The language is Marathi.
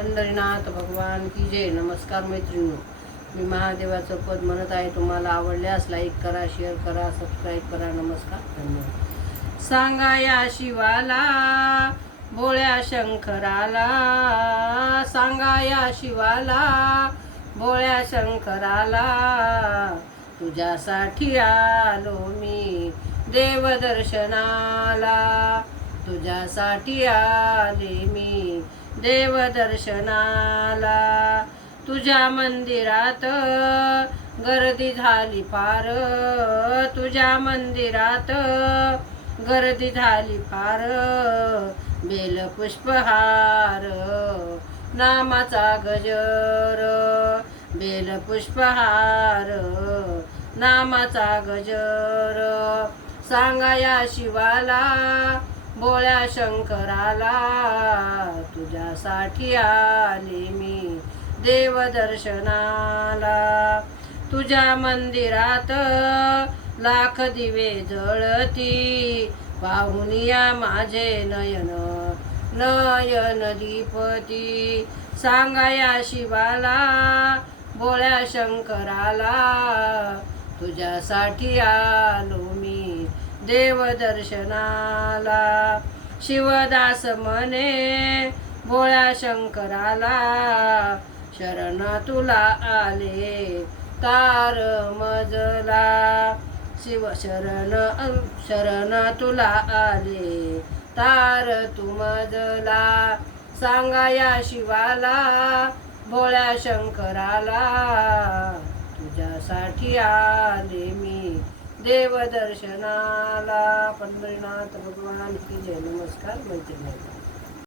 पंढरीनाथ भगवान की जय. नमस्कार मैत्रिणींनो, मी महादेवाचं पद म्हणत आहे. तुम्हाला आवडल्यास लाईक करा, शेअर करा, सबस्क्राईब करा. नमस्कार, धन्यवाद. सांगा या शिवाला, भोळ्या शंकराला, सांगा या शिवाला, भोळ्या शंकराला, तुझ्यासाठी आलो मी देवदर्शनाला, तुझ्यासाठी आले मी देवदर्शनाला. तुझ्या मंदिरात गर्दी झाली फार, तुझ्या मंदिरात गर्दी झाली फार, बेलपुष्पहार नामाचा गजर, बेलपुष्पहार नामाचा गजर. सांगा या शिवाला, भोळ्या शंकराला, तुझ्यासाठी आले मी देवदर्शनाला. तुझ्या मंदिरात लाख दिवे जळती, पाहून या माझे नयन नयन दीपती. सांगा या शिवाला, भोळ्या शंकराला, तुझ्यासाठी आलो मी देवदर्शनाला. शिवदास म्हणे भोळ्या शंकराला, शरण तुला आले तार मजला. शिव शरण तुला आले तार तू मजला. सांगा या शिवाला, भोळ्या शंकराला, तुझ्यासाठी आले मी देवदर्शनाला. पंढरीनाथ भगवान की जय. नमस्कार मैत्रिणी.